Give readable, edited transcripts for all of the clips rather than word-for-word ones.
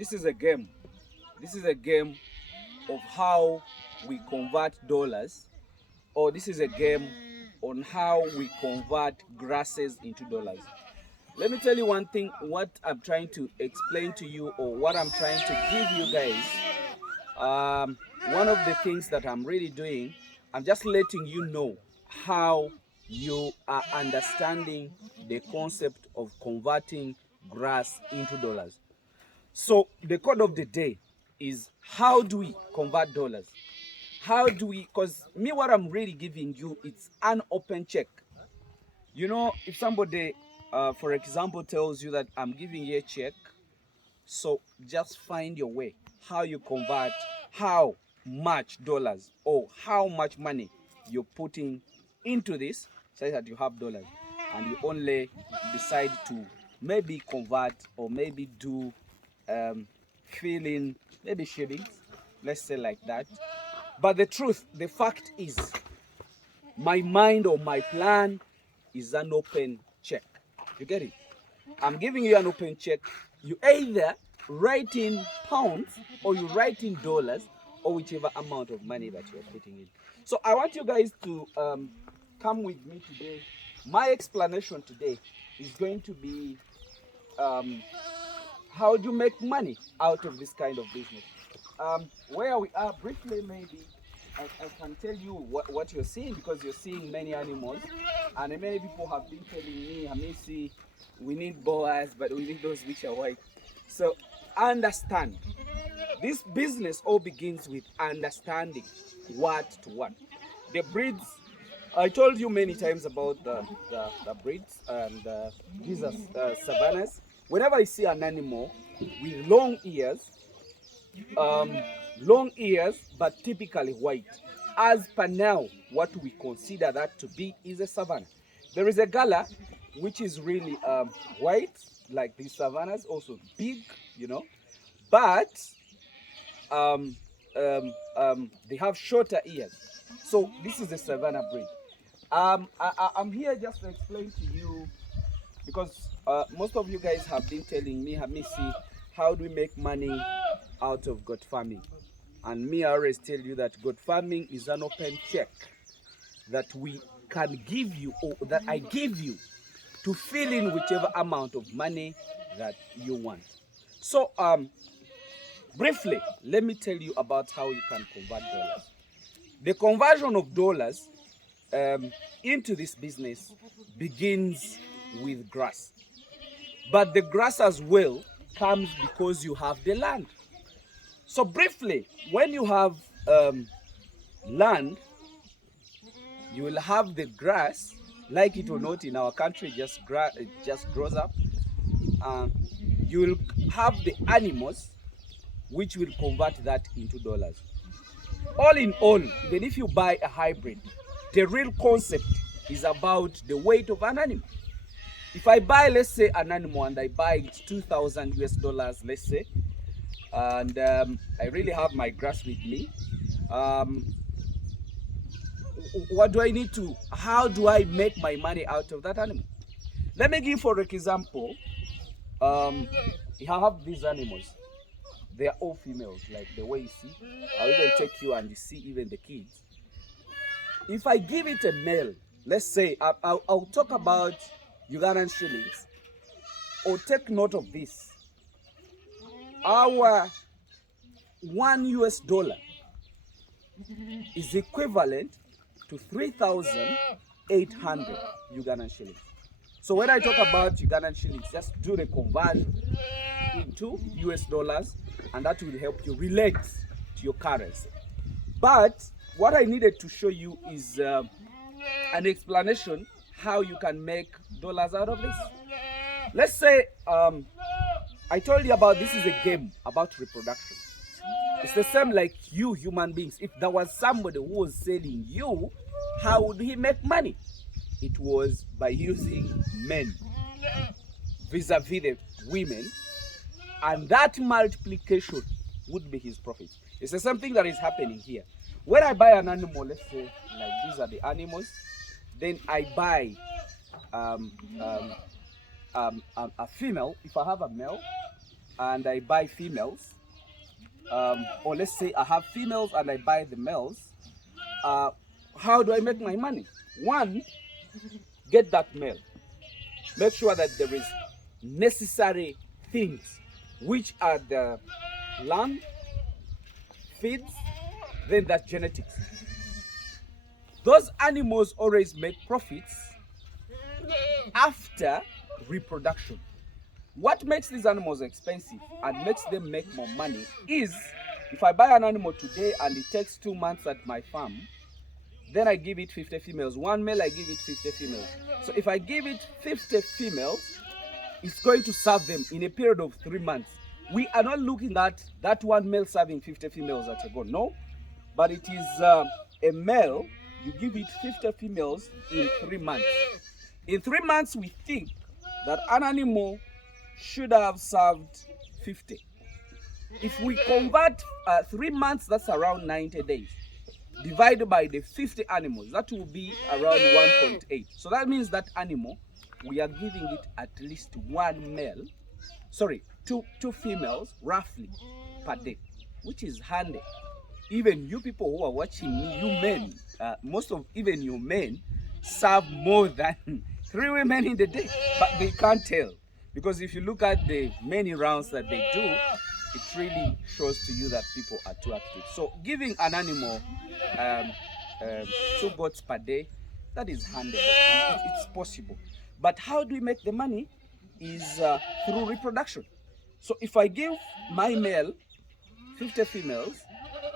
this is a game. This is a game of how we convert dollars, or this is a game on how we convert grasses into dollars. Let me tell you one thing, what I'm trying to explain to you, or what I'm trying to give you guys. One of the things that I'm really doing, I'm just letting you know how you are understanding the concept of converting grass into dollars. So the code of the day is, how do we convert dollars? How do we, because me, what I'm really giving you, it's an open check. You know, if somebody, for example, tells you that I'm giving you a check, so just find your way, how you convert, how much dollars or how much money you're putting into this, so that you have dollars, and you only decide to maybe convert or maybe do fill in maybe shillings, let's say like that. But the truth, the fact is, my mind or my plan is an open check. You get it? I'm giving you an open check. You either write in pounds or you write in dollars, or whichever amount of money that you're putting in. So I want you guys to come with me today. My explanation today is going to be how do you make money out of this kind of business. Where we are briefly, maybe I can tell you what you're seeing, because you're seeing many animals, and many people have been telling me, Hamisi, we need boas, but we need those which are white. So understand, this business all begins with understanding what to want. The breeds, I told you many times about the breeds, and these are savannas. Whenever I see an animal with long ears, but typically white, as per now, what we consider that to be is a savanna. There is a gala which is really white, like these savannas, also big, you know, but they have shorter ears. So this is the savanna breed. I'm here just to explain to you, because most of you guys have been telling me, Hamisi, how do we make money out of goat farming? And me, I always tell you that goat farming is an open check that we can give you, or that I give you, to fill in whichever amount of money that you want. So briefly, let me tell you about how you can convert dollars. The conversion of dollars into this business begins with grass. But the grass as well comes because you have the land. So briefly, when you have land, you will have the grass, like it or not in our country, it just grows up. You will have the animals, which will convert that into dollars. All in all, even if you buy a hybrid, the real concept is about the weight of an animal. If I buy, let's say, an animal and I buy it 2,000 US dollars, let's say, and I really have my grass with me, what do I need to, how do I make my money out of that animal? Let me give, for example, you have these animals. They are all females, like the way you see. I'll even take you and you see even the kids. If I give it a male, let's say, I'll talk about Ugandan shillings, or take note of this. Our 1 US dollar is equivalent to 3,800 Ugandan shillings. So when I talk about Ugandan shillings, just do the conversion into US dollars, and that will help you relate to your currency. But what I needed to show you is an explanation how you can make dollars out of this. Let's say I told you about, this is a game about reproduction. It's the same like you human beings. If there was somebody who was selling you, how would he make money? It was by using men vis-a-vis the women, and that multiplication would be his profit. It's the same thing that is happening here. When I buy an animal, let's say like these are the animals, then I buy a female. If I have a male, and I buy females, or let's say I have females and I buy the males, how do I make my money? One, get that male. Make sure that there is necessary things, which are the land, feeds, then that's genetics. Those animals always make profits after reproduction. What makes these animals expensive and makes them make more money is if I buy an animal today and it takes 2 months at my farm, then I give it 50 females. One male, I give it 50 females. So if I give it 50 females, it's going to serve them in a period of 3 months. We are not looking at that one male serving 50 females at a go. No, but it is a male. You give it 50 females in 3 months. In 3 months, we think that an animal should have served 50. If we convert 3 months, that's around 90 days. Divided by the 50 animals, that will be around 1.8. So that means that animal, we are giving it at least one male, sorry, two females roughly per day, which is handy. Even you people who are watching me, you men, most of even you men serve more than 3 women in the day, but they can't tell. Because if you look at the many rounds that they do, it really shows to you that people are too active. So giving an animal 2 goats per day, that is handy. It's possible. But how do we make the money is through reproduction. So if I give my male 50 females,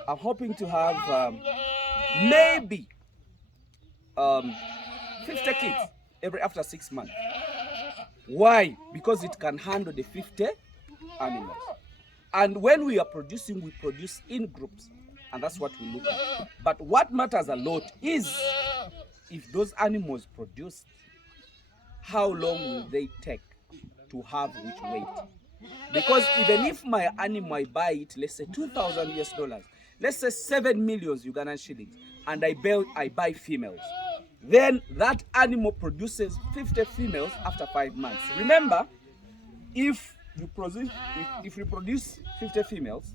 I'm hoping to have maybe 50 kids after 6 months. Why? Because it can handle the 50 animals. And when we are producing, we produce in groups. And that's what we look at. But what matters a lot is if those animals produce, how long will they take to have which weight? Because even if my animal, I buy it, let's say $2,000 US, let's say 7 million Ugandan shillings, and I buy females, then that animal produces 50 females after 5 months. Remember, if you produce 50 females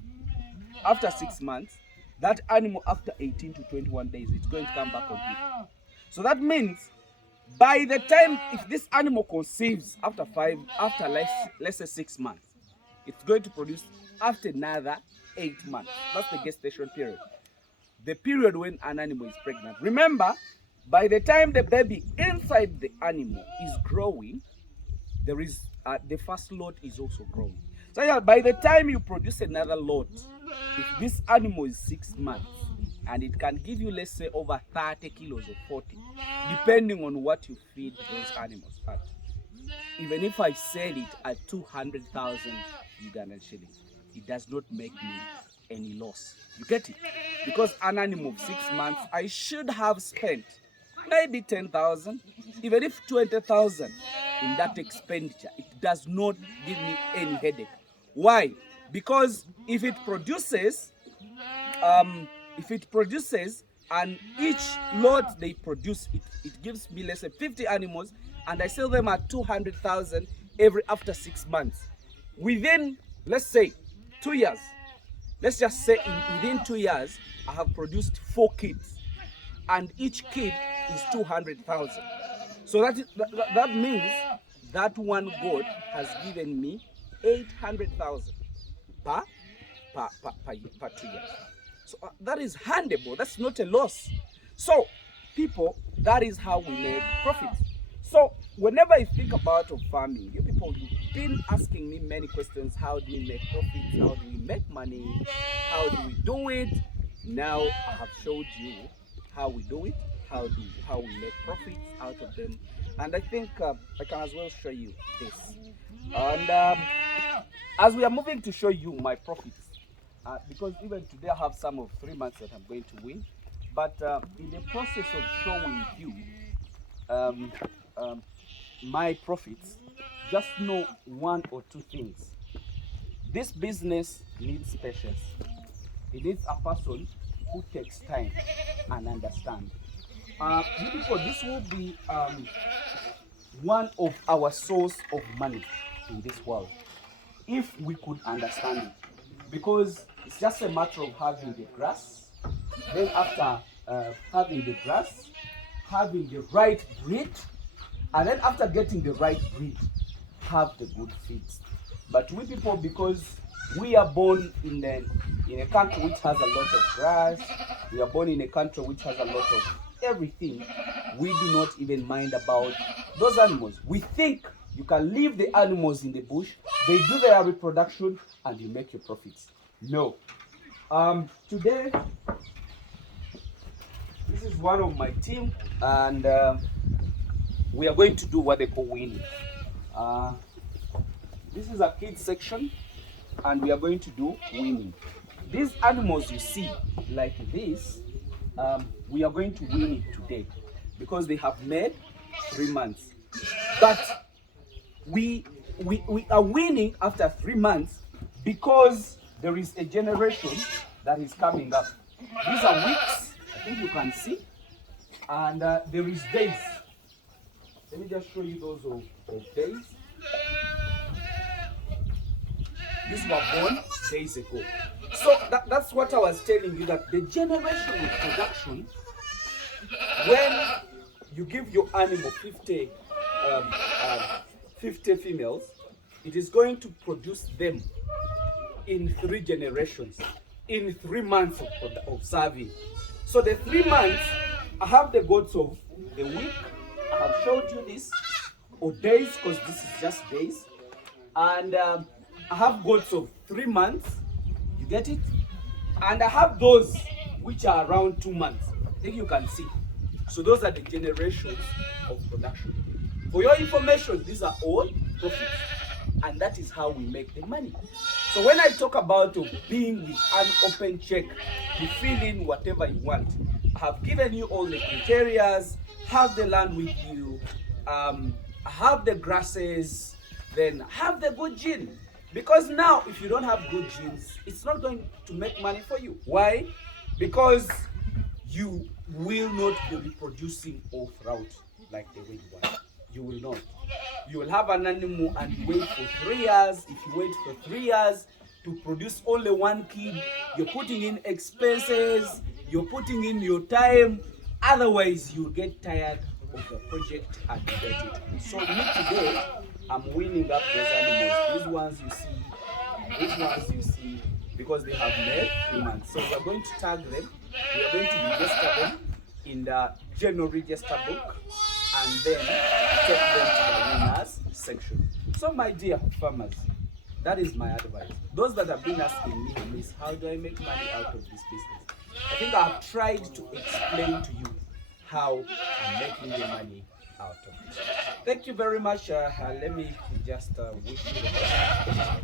after 6 months, that animal after 18 to 21 days, it's going to come back on it. So that means by the time, if this animal conceives after let's say 6 months, it's going to produce after another 8 months. That's the gestation period. The period when an animal is pregnant. Remember, by the time the baby inside the animal is growing, there is the first lot is also growing. So yeah, by the time you produce another lot, if this animal is 6 months, and it can give you, let's say, over 30 kilos or 40, depending on what you feed those animals at. Even if I sell it at 200,000 Ugandan shillings, it does not make me any loss. You get it? Because an animal of 6 months, I should have spent maybe 10,000, even if 20,000 in that expenditure. It does not give me any headache. Why? Because if it produces, and each lot they produce, it gives me, let's say, 50 animals, and I sell them at 200,000 after 6 months. Within, let's say, 2 years, let's just say within 2 years, I have produced 4 kids, and each kid is 200,000. So that means that one goat has given me 800,000 per 2 years. So that is handable. That's not a loss. So people, that is how we make profits. So whenever I think about farming, you people, you've been asking me many questions. How do we make profits? How do we make money? How do we do it? Now I have showed you how we do it, how we make profits out of them. And I think I can as well show you this. And as we are moving to show you my profits, because even today I have some of 3 months that I'm going to win, but in the process of showing you my profits, just know 1 or 2 things. This business needs patience. It needs a person who takes time and understand. You people, this will be one of our source of money in this world. if we could understand it, because it's just a matter of having the grass. Then after having the grass, having the right breed, and then after getting the right breed, have the good feeds. But we people, because we are born in a country which has a lot of grass, we are born in a country which has a lot of everything, we do not even mind about those animals. We think you can leave the animals in the bush, they do their reproduction, and you make your profits. No. Today, this is one of my team, and we are going to do what they call weaning. This is a kids section, and we are going to do weaning. These animals you see, like this, we are going to wean it today because they have made 3 months. But we are weaning after 3 months because there is a generation that is coming up. These are weeks, I think you can see, and there is days. Let me just show you those of days. These were born days ago. So that's what I was telling you, that the generation of production, when you give your animal 50 females, it is going to produce them in 3 generations, in 3 months of serving. So the 3 months, I have the goats of a week. I have showed you this, or days, because this is just days. And I have goats of 3 months, you get it? And I have those which are around 2 months. I think you can see. So those are the generations of production. For your information, these are all profits. And that is how we make the money. So when I talk about being with an open check, you fill in whatever you want. I have given you all the criteria, have the land with you, have the grasses, then have the good gene. Because now, if you don't have good genes, it's not going to make money for you. Why? Because you will not be reproducing all throughout like the way you want. You will not. You will have an animal and you wait for 3 years. If you wait for 3 years to produce only 1 kid, you're putting in expenses, you're putting in your time. Otherwise, you'll get tired of the project and get it. So me today, I'm weaning up those animals. These ones you see, because they have made 3 months. So we are going to tag them. We are going to register them in the general register book, and then take them to the winners section. So my dear farmers, that is my advice. Those that have been asking me, Miss, how do I make money out of this business? I think I have tried to explain to you how I'm making the money out of it. Thank you very much. Let me just wish you the best.